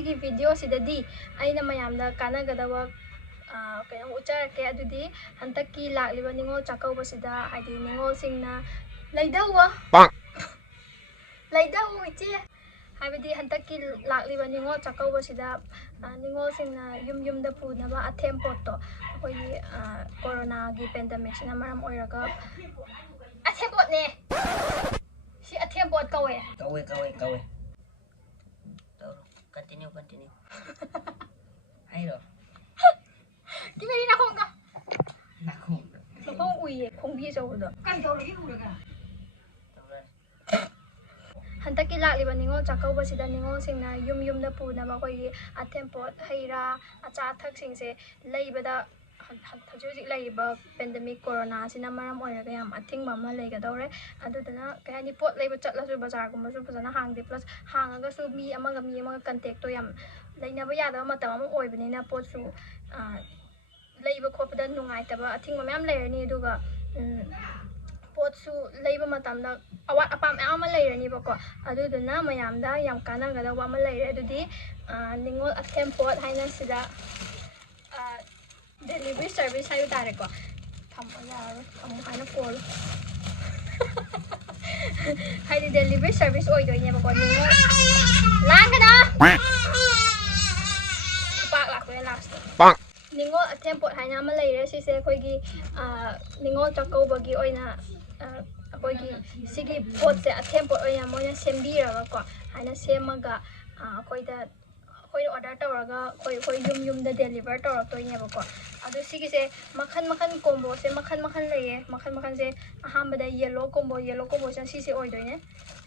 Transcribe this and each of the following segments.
sigi video sidadi aina mayamda kanagadawa kayong ucharake adudi hantaki lakliba ningol chakkouba sida hadi ningol singna laidawa laidawa ichi habidi hantaki lakliba ningol chakkouba sida ningol singna yumda punaba athempot to koi corona gi pandemic sina maram oiraga athempot ne si athempot kawe continue ayo Gimana nak kong ka? Nakong uye, kong biya sa ulo. Hantaki lakliba ningol chakkouba sida ningol singna yumda punaba koi athempot haira acha athak singse laibada hajujik laiba pandemic corona sina maram oiraga yam athingba ma laigadore adudana kayani pot laiba chatlasu bazar gumba su fazana hangde plus hangaga su mi amaga contact to yam lainaba yadaba matam ama oibanina pot su laiba khopada nungaitaba athingba mayam lairani aduga pot su laiba matamda awat apam ama lairani bako adudana mayamda yam kanagadawa ama laire adudi ningol athempot haina sida delivery service hayu tare ko thamma yaro amu haina call haidi delivery service oi doi ne bako ningol langana pak lakwe last ningol athempot haina ama laire sise khoigi ningol chakkouba gi oina khoigi sigi pot se athempot oina moina sembira ko haina semaga khoida koi order tawraga koi yumda deliver tawrak toy ne bako adu sigi se makhan combo se makhan laye makhan se ahambada yellow combo se si se oi doine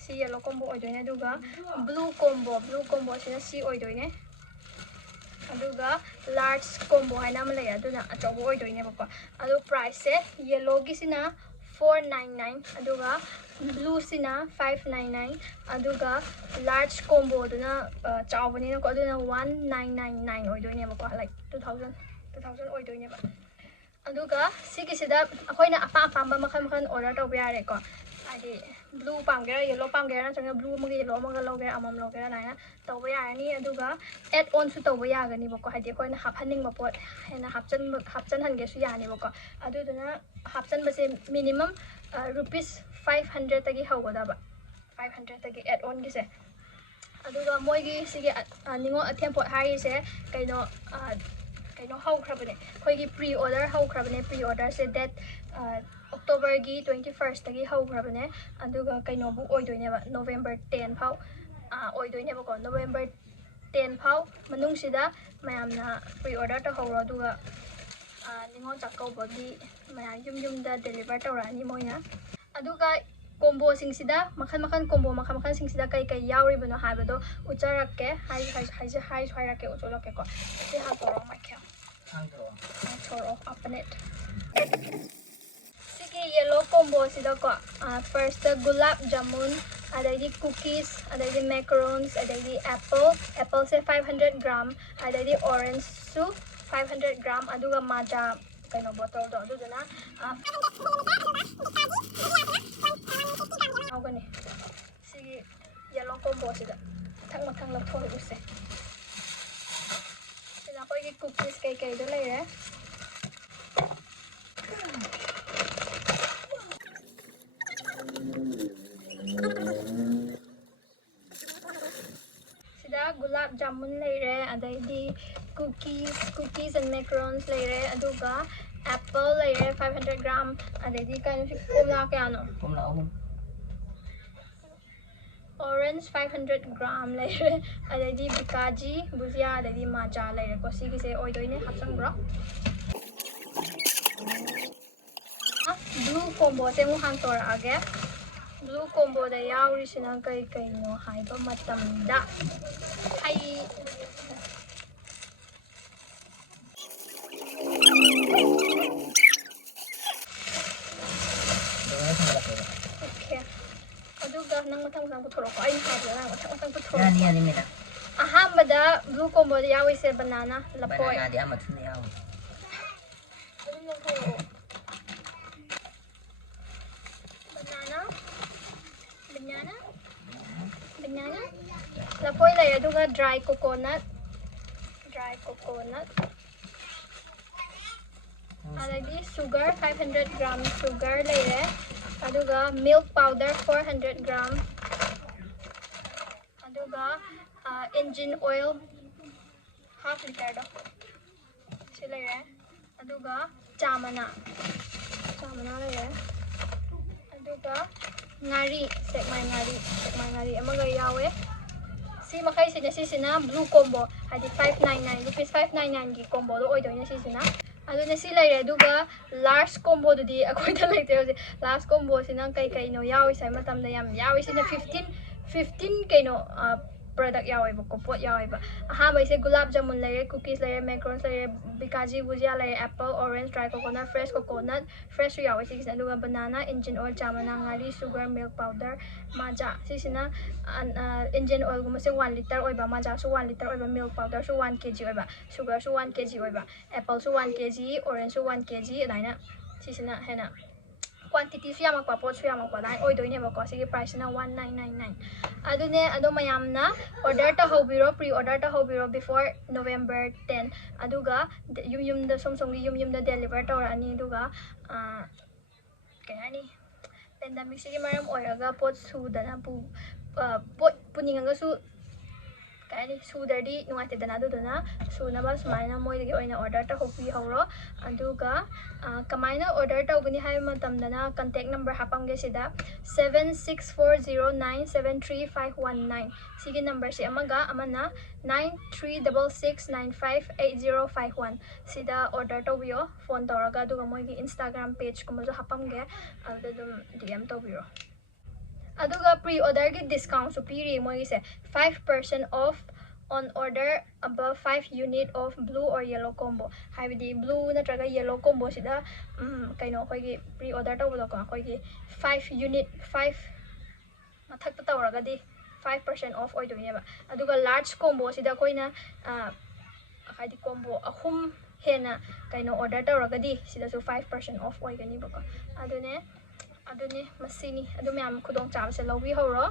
si yellow combo oi doine aduga blue combo se si oi doine aduga large combo haina ma laye aduna achobo oi doine bako adu price se yellow gi sina 499 aduga blue sina 599 aduga large combo duna chawbani ko aduna 1999 oidoine bako like 2000 oidoine ba aduga sigi sida akoina apamba makhan order tawba yare ko adi blue pamgera yellow pamgera na blue magi yellow maga logera amam logera na tawba yarani aduga add on su tawba yagani bako hadi akoina haphaning mapot hena hapchan hange su yani bako aduduna hapchan base minimum rupees 500 tagi hawgadaba 500 tagi add on gise aduga moigi sigi ningol athempot haise kaino hawkrabane khoigi pre order hawkrabane pre order se that October gi 21st tagi hawkrabane aduga kaino bu oidoine ba November 10 phau oidoine ba ko November 10 phau manung sida mayamna pre order ta hawro aduga ningol chakkouba gi maya yumda deliver tawrani moina aduga combo sing sida makhan combo makhan sing sida kai yauri bano habado ucharakke hai rake ucholoke ko se ha toro makya toro apnet sigi yellow combo sida ko first gulab jamun adaidi cookies adaidi macarons adaidi apple se 500 gram adaidi orange su 500 gram aduga matcha kaino bottle do adudana gani sigi yellow combo sida mathang lathoi use sida koi cookies kai do leire sida gulab jamun leire adaidi cookies and macarons leire aduga apple leire 500 gram adaidi kaino si komla kayano orange 500 gram leire adaidi bikaji bujia adaidi matcha leire ko sigi se oidoine hapsang bro blue combo se mu hang tora age blue combo da yauri sina kai no haiba matamda hai nang matang puthoro ko ay nakabla nang matang puthoro yani mira ahambada blue combo yawi se banana lapoy banana di amat suni yawi banana Lapoi layer aduga dry coconut. Adagi sugar 500 gram sugar layer. Aduga milk powder 400 gram. Aduga engine oil half liter do. Si layer. Aduga chamana layer. Aduga ngari sekmai ngari amaga yawe. Si makai sina blue combo hadi 599 rupees 599 gi combo do oidoina sina. Aduna si laire aduga large combo dudi akoi da laite hoje last combo sina kai no yawi sai matam da yam yawi sina 15 kaino product yawi ba ko pot yawi ba aha bai se gulab jamun laire cookies laire macarons laire bikaji bhujia laire apple orange dry coconut fresh yawi si aduga banana engine oil chamana ngari sugar milk powder maja si sina engine oil guma se 1 liter oiba maja su 1 liter oiba milk powder su 1 kg oiba sugar su 1 kg oiba apple su 1 kg orange su 1 kg daina sisina hena quantity su yamakwa pot su yamakwa dai oidoine ba ko sigi price na 1999 adune ado mayamna order ta hobiro pre order ta hobiro before November 10 aduga yum da somsongi yum da deliver tawra ani aduga kayani pandemic sigi maram oiraga pot su dana pot puninga su kayani sudadi nuate dana duduna sunaba sumaina moidagi oina order ta hopi horo aduga kamaina order ta ugni hai matam dana contact number hapamge sida 7640973519 sigi number si amaga amana 9366958051 sida order ta biyo phone toraga aduga moigi Instagram page kumajo hapamge adum DM to biyo aduga pre-order gi discount su piri mo ise 5% off on order above 5 unit of blue or yellow combo haibidi blue natraga yellow combo sida kaino khoi gi pre-order to bodo ko khoi gi 5 unit 5 mathak ta tawraga di 5% off oi doine ba aduga large combo sida koina haidi combo ahum hena kaino order tawraga di sida su 5% off oi gani ba ko adune masini adu myam khudong cham se lobi horo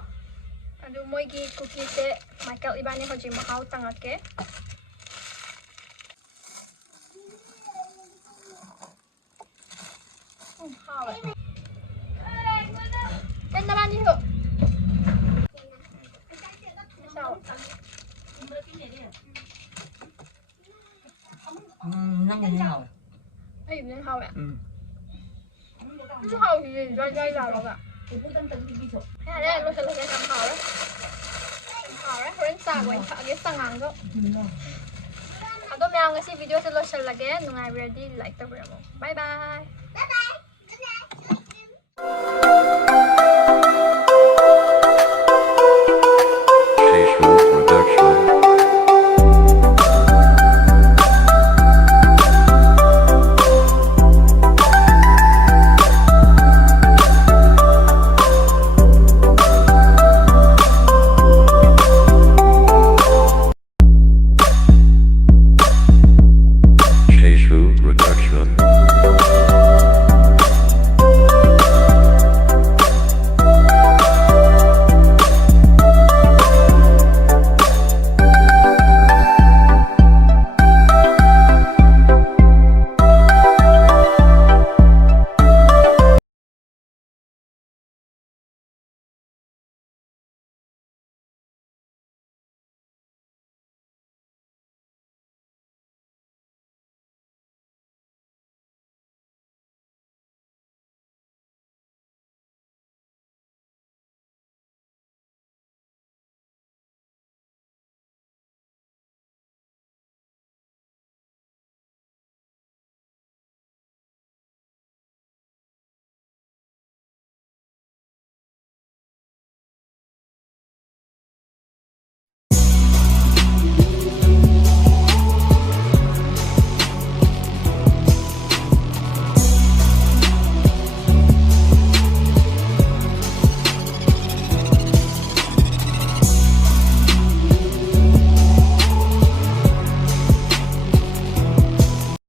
adu moigi cookie se Michael ibani hoji mahau tangake kan namani ho Nó như thế nào? ai nên hao ạ chứ hao thì dai là cả hay là nó sẽ là cái làm hao đấy friend sa của anh cái sang hàng đó ato may ang kasi video sa lo siya lagi nung I ready like the bye bye.